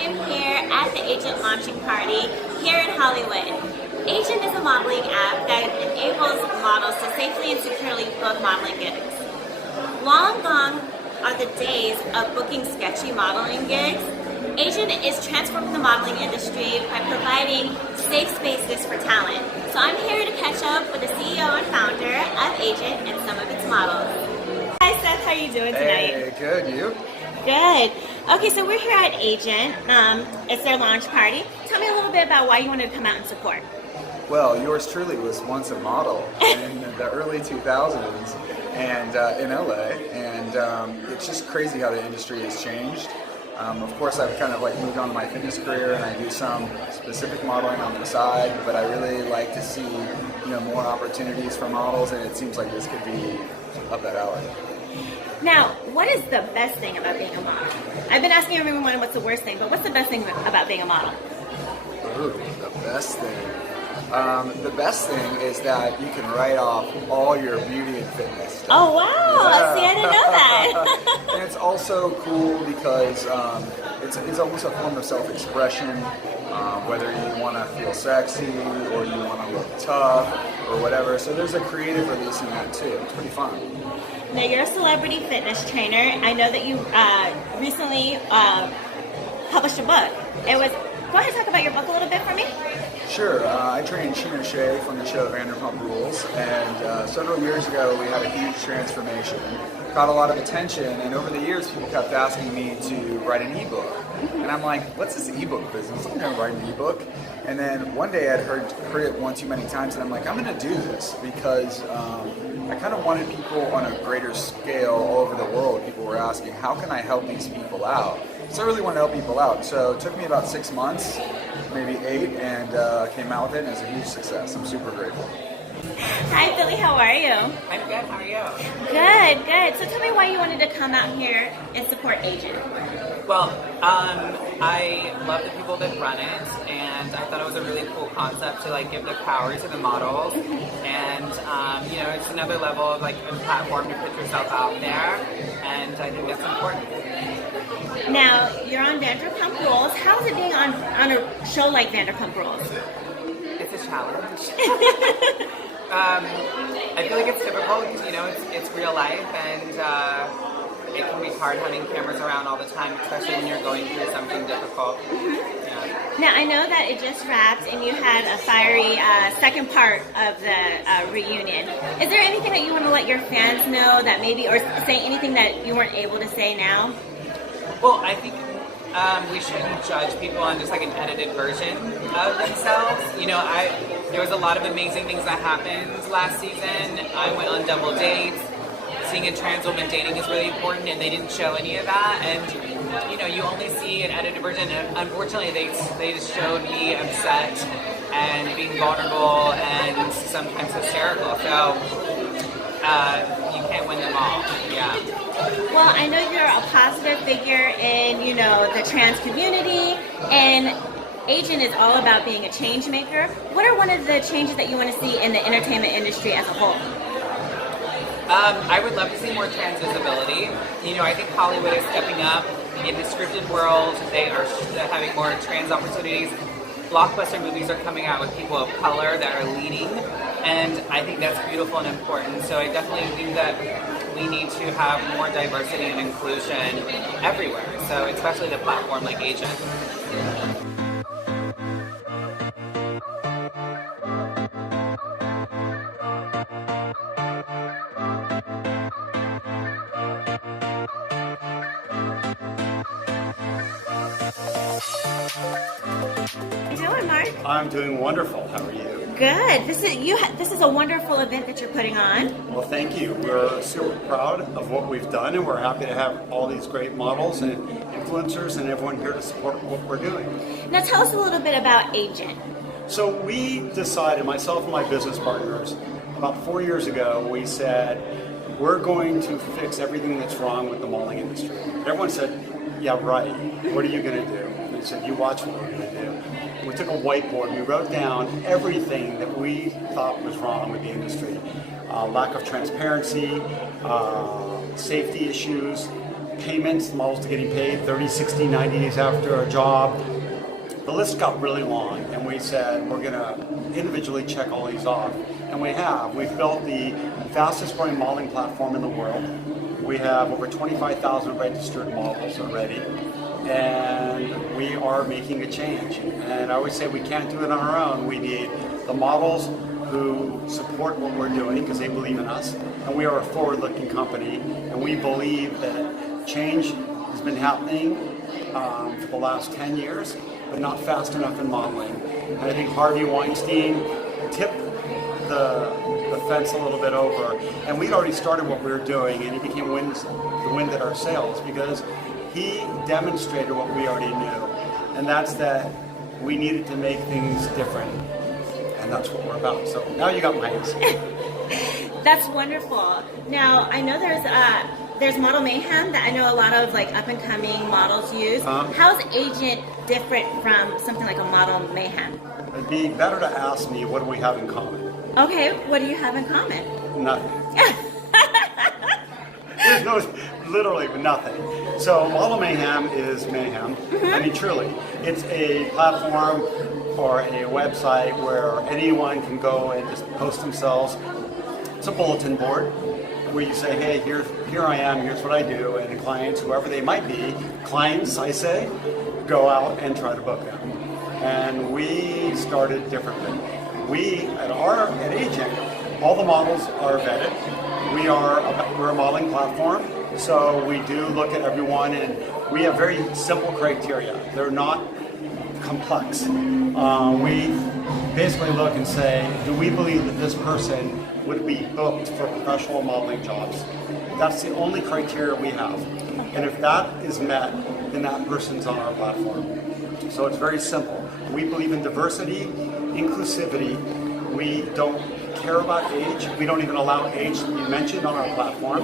am here at the Agent launching party here in Hollywood. Agent is a modeling app that enables models to safely and securely book modeling gigs. Long gone are the days of booking sketchy modeling gigs. Agent is transforming the modeling industry by providing safe spaces for talent. So I'm here to catch up with the CEO and founder of Agent and some of its models. Hi Seth, how are you doing tonight? Hey, good, you? Good. Okay, so we're here at Agent. It's their launch party. Tell me a little bit about why you wanted to come out and support. Well, yours truly was once a model in the early 2000s and in LA, and it's just crazy how the industry has changed. Of course, I've kind of moved on to my fitness career, and I do some specific modeling on the side, but I really like to see more opportunities for models, and it seems like this could be up that alley. Now, what is the best thing about being a model? I've been asking everyone what's the worst thing, but what's the best thing about being a model? Ooh, the best thing. The best thing is that you can write off all your beauty and fitness stuff. Oh, wow. Yeah. See, I didn't know that. And it's also cool because it's almost a form of self-expression, whether you want to feel sexy or you want to look tough or whatever. So there's a creative release in that too. It's pretty fun. Now, you're a celebrity fitness trainer. I know that you recently published a book. Go ahead and talk about your book a little bit for me. Sure. I trained Sheena Shea from the show Vanderpump Rules, and several years ago we had a huge transformation. Caught a lot of attention, and over the years people kept asking me to write an ebook. And I'm like, what's this ebook business? I'm going to write an ebook. And then one day I'd heard it one too many times, and I'm like, I'm going to do this because I kind of wanted people on a greater scale all over the world. People were asking, how can I help these people out? So I really wanted to help people out. So it took me about 6 months, maybe 8, and came out with it, and it's a huge success. I'm super grateful. Hi, Billy. How are you? I'm good. How are you? Good, good. So tell me why you wanted to come out here and support Agent. Well, I love the people that run it, and I thought it was a really cool concept to give the power to the models, and it's another level of a platform to put yourself out there, and I think that's important. Now, you're on Vanderpump Rules. How is it being on a show like Vanderpump Rules? It's a challenge. I feel like it's difficult because it's real life, and it can be hard having cameras around all the time, especially when you're going through something difficult. Yeah. Now, I know that it just wrapped and you had a fiery second part of the reunion. Is there anything that you want to let your fans know that maybe, or say anything that you weren't able to say now? Well, I think we shouldn't judge people on just an edited version of themselves. There was a lot of amazing things that happened last season. I went on double dates. Seeing a trans woman dating is really important, and they didn't show any of that. And you only see an edited version. And unfortunately, they just showed me upset and being vulnerable and sometimes hysterical. So you can't win them all. Yeah. Well, I know you're a positive figure in the trans community, and Agent is all about being a change maker. What are one of the changes that you want to see in the entertainment industry as a whole? I would love to see more trans visibility. I think Hollywood is stepping up in the scripted world. They are having more trans opportunities. Blockbuster movies are coming out with people of color that are leading, and I think that's beautiful and important. So I definitely think that we need to have more diversity and inclusion everywhere. So especially the platform like Agent. How you doing, Mark? I'm doing wonderful. How are you? Good. This is a wonderful event that you're putting on. Well, thank you. We're super proud of what we've done, and we're happy to have all these great models and influencers and everyone here to support what we're doing. Now tell us a little bit about Agent. So we decided, myself and my business partners, about 4 years ago, we said, we're going to fix everything that's wrong with the modeling industry. Everyone said, yeah, right. What are you going to do? And we said, you watch what we're going to do. We took a whiteboard, we wrote down everything that we thought was wrong with the industry. Lack of transparency, safety issues, payments, the models to getting paid 30, 60, 90 days after a job. The list got really long, and we said we're going to individually check all these off. And we have. We've built the fastest growing modeling platform in the world. We have over 25,000 registered models already, and we are making a change. And I always say we can't do it on our own. We need the models who support what we're doing because they believe in us, and we are a forward-looking company, and we believe that change has been happening for the last 10 years, but not fast enough in modeling. And I think Harvey Weinstein tipped the fence a little bit over, and we'd already started what we were doing, and he became the wind at our sails because he demonstrated what we already knew, and that's that we needed to make things different, and that's what we're about. So now you got my answer. That's wonderful. Now, I know there's Model Mayhem that I know a lot of like up and coming models use. How's Agent different from something like a Model Mayhem? It'd be better to ask me what do we have in common. Okay, what do you have in common? Nothing. There's literally nothing. So Model Mayhem is mayhem. I mean, truly. It's a platform or a website where anyone can go and just post themselves. It's a bulletin board where you say, hey, here I am, here's what I do, and the clients, whoever they might be, clients, I say, go out and try to book them. And we started differently. At Agent, all the models are vetted. We're a modeling platform, so we do look at everyone, and we have very simple criteria. They're not complex. We basically look and say, do we believe that this person would be booked for professional modeling jobs? That's the only criteria we have. And if that is met, then that person's on our platform. So it's very simple. We believe in diversity, inclusivity. We don't care about age. We don't even allow age to be mentioned on our platform.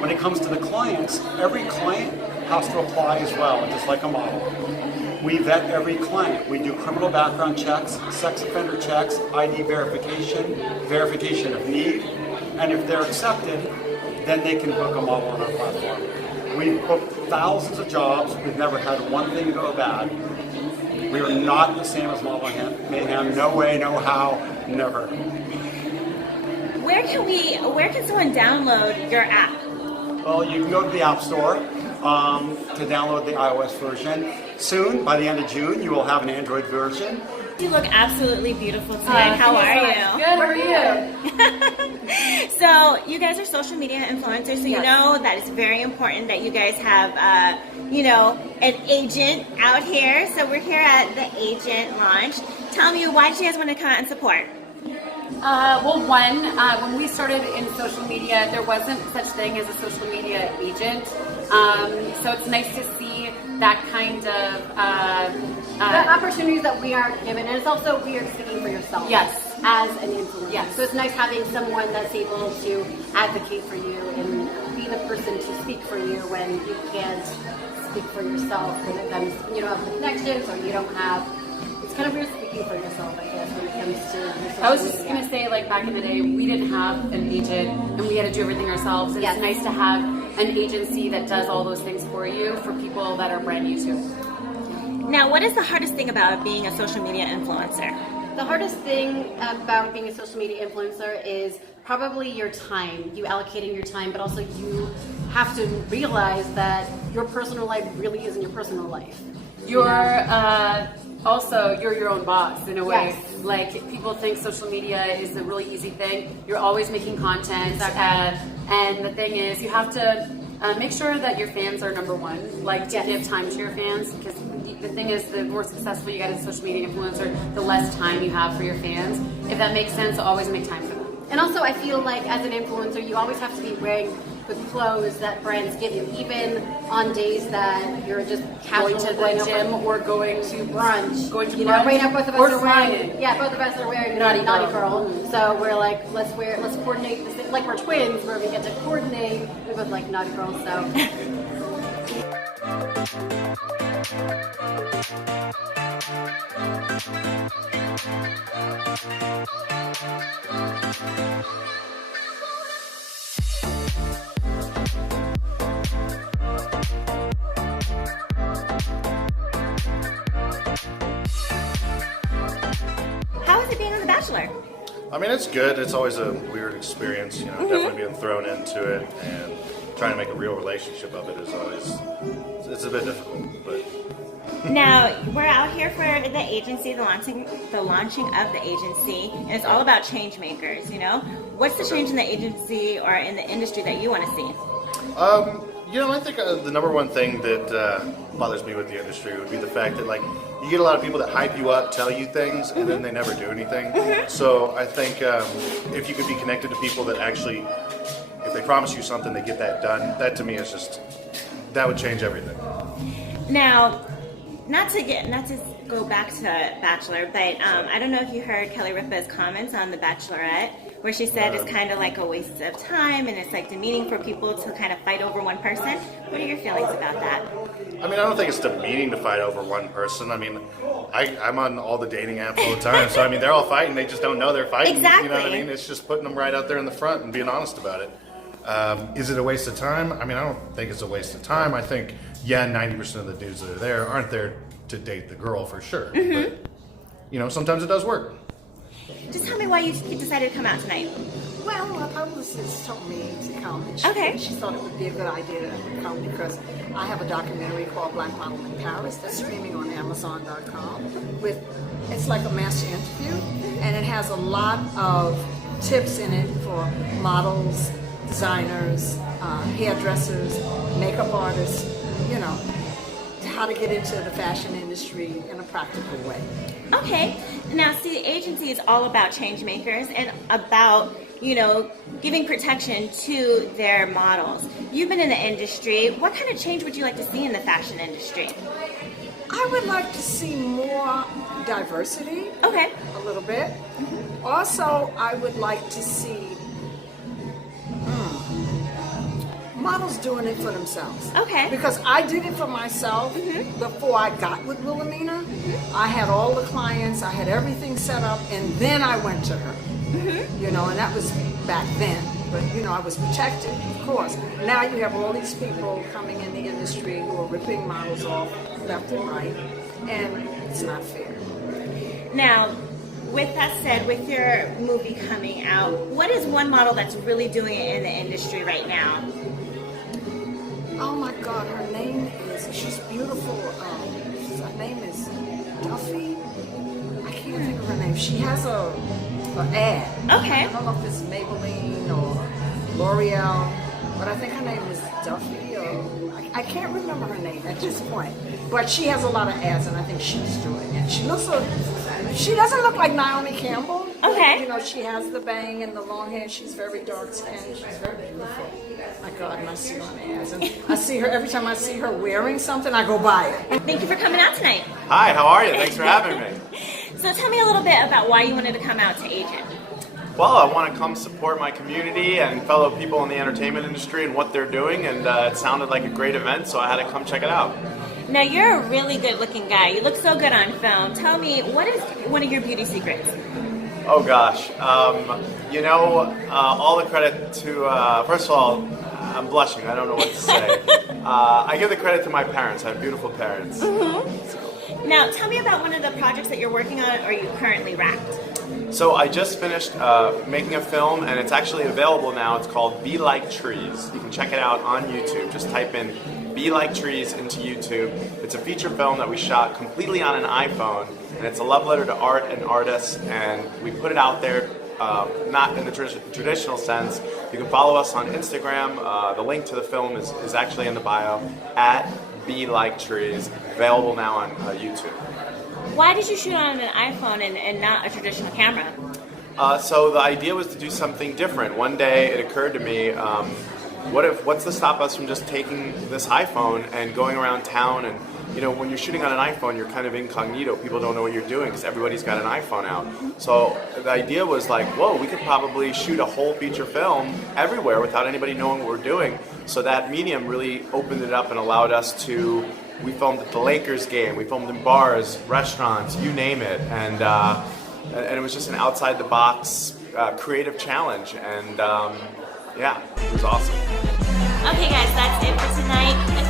When it comes to the clients, every client has to apply as well, just like a model. We vet every client. We do criminal background checks, sex offender checks, ID verification, verification of need, and if they're accepted, then they can book a model on our platform. We've booked thousands of jobs. We've never had one thing go bad. We are not the same as Model Mayhem. No way, no how, never. Where can someone download your app? Well, you can go to the App Store to download the iOS version. Soon, by the end of June, you will have an Android version. You look absolutely beautiful today. How are you? Good, how are you? So, you guys are social media influencers, so you know that it's very important that you guys have, an agent out here. So we're here at the agent launch. Tell me, why did you guys want to come out and support? When we started in social media, there wasn't such thing as a social media agent. So it's nice to see that kind of the opportunities that we are given, and it's also we are speaking for yourself. Yes. As an influencer. Yes. So it's nice having someone that's able to advocate for you and be the person to speak for you when you can't speak for yourself. When it comes, you don't have the connections or you don't have. It's kind of weird speaking for yourself, I guess, when it comes to. Your social I was just media. going to say, like, back in the day, we didn't have an agent and we had to do everything ourselves. And It's nice to have an agency that does all those things for you for people that are brand new too. Now, what is the hardest thing about being a social media influencer? The hardest thing about being a social media influencer is probably your time, you allocating your time, but also you have to realize that your personal life really isn't your personal life. You're your own boss in a way. Yes. Like, people think social media is a really easy thing. You're always making content. Exactly. And the thing is, you have to make sure that your fans are number one. Like, to give time to your fans, because the thing is, the more successful you get as a social media influencer, the less time you have for your fans. If that makes sense, always make time for them. And also, I feel like as an influencer, you always have to be wearing the clothes that brands give you, even on days that you're just casual, Going to the gym or going to brunch. Going to you brunch. know, right now both of us Or are wearing. flying. Yeah, both of us are wearing Naughty Naughty Girl. Girl. So we're like, let's coordinate. This, like we're twins, where we get to coordinate. We both like Naughty Girl, so. I mean, it's good. It's always a weird experience, you know, definitely being thrown into it and trying to make a real relationship of it is always, it's a bit difficult, but. Now, we're out here for the agency, the launching of the agency, and it's all about change makers, you know? What's the change in the agency or in the industry that you want to see? You know, I think the number one thing that bothers me with the industry would be the fact that, like, you get a lot of people that hype you up, tell you things, and then they never do anything. So I think if you could be connected to people that actually, if they promise you something, they get that done, that to me is just, that would change everything. Now, not to go back to Bachelor, but I don't know if you heard Kelly Ripa's comments on The Bachelorette, where she said it's kind of like a waste of time and it's like demeaning for people to kind of fight over one person. What are your feelings about that? I mean, I don't think it's demeaning to fight over one person. I mean, I'm on all the dating apps all the time, so I mean, they're all fighting, they just don't know they're fighting. Exactly. You know what I mean? It's just putting them right out there in the front and being honest about it. Is it a waste of time? I mean, I don't think it's a waste of time. I think, yeah, 90% of the dudes that are there aren't there to date the girl for sure. But, you know, sometimes it does work. Just tell me why you decided to come out tonight. Well, my publicist told me to come. And she thought it would be a good idea to come because I have a documentary called Black Model in Paris that's streaming on Amazon.com. It's like a master interview, and it has a lot of tips in it for models, designers, hairdressers, makeup artists, you know, how to get into the fashion industry in a practical way. Okay. Now, see, the agency is all about change makers and about, you know, giving protection to their models. You've been in the industry. What kind of change would you like to see in the fashion industry? I would like to see more diversity. Okay. A little bit. Also, I would like to see models doing it for themselves. Okay. Because I did it for myself before I got with Wilhelmina. I had all the clients, I had everything set up, and then I went to her. You know, and that was back then. But, you know, I was protected, of course. Now you have all these people coming in the industry who are ripping models off left and right, and it's not fair. Now, with that said, with your movie coming out, what is one model that's really doing it in the industry right now? Oh my God, her name is, she's beautiful. Her name is Duffy. I can't think of her name. She has an ad. Okay. I don't know if it's Maybelline or L'Oreal, but I think her name is Duffy. I can't remember her name at this point. But she has a lot of ads, and I think she's doing it. She doesn't look like Naomi Campbell. Okay. You know, she has the bang and the long hair. She's very dark skinned. She's very beautiful. My God, and I see her on ads. And I see her, every time I see her wearing something, I go buy it. Thank you for coming out tonight. Hi, how are you? Thanks for having me. So tell me a little bit about why you wanted to come out to Agent. Well, I want to come support my community and fellow people in the entertainment industry and what they're doing, and it sounded like a great event, so I had to come check it out. Now, you're a really good-looking guy. You look so good on film. Tell me, what is one of your beauty secrets? Oh, gosh. You know, all the credit to, first of all, I'm blushing. I don't know what to say. I give the credit to my parents. I have beautiful parents. Now, tell me about one of the projects that you're working on or you currently wrapped. So I just finished making a film, and it's actually available now. It's called Be Like Trees. You can check it out on YouTube. Just type in Be Like Trees into YouTube. It's a feature film that we shot completely on an iPhone, and it's a love letter to art and artists, and we put it out there, not in the traditional sense. You can follow us on Instagram. The link to the film is actually in the bio, at Be Like Trees, available now on YouTube. Why did you shoot on an iPhone and not a traditional camera? So the idea was to do something different. One day it occurred to me, what's to stop us from just taking this iPhone and going around town, and you know, when you're shooting on an iPhone, you're kind of incognito. People don't know what you're doing because everybody's got an iPhone out. So the idea was like, whoa, we could probably shoot a whole feature film everywhere without anybody knowing what we're doing. So that medium really opened it up and allowed us to, we filmed at the Lakers game, we filmed in bars, restaurants, you name it. And it was just an outside the box creative challenge. And yeah, it was awesome. Okay guys, that's it for tonight.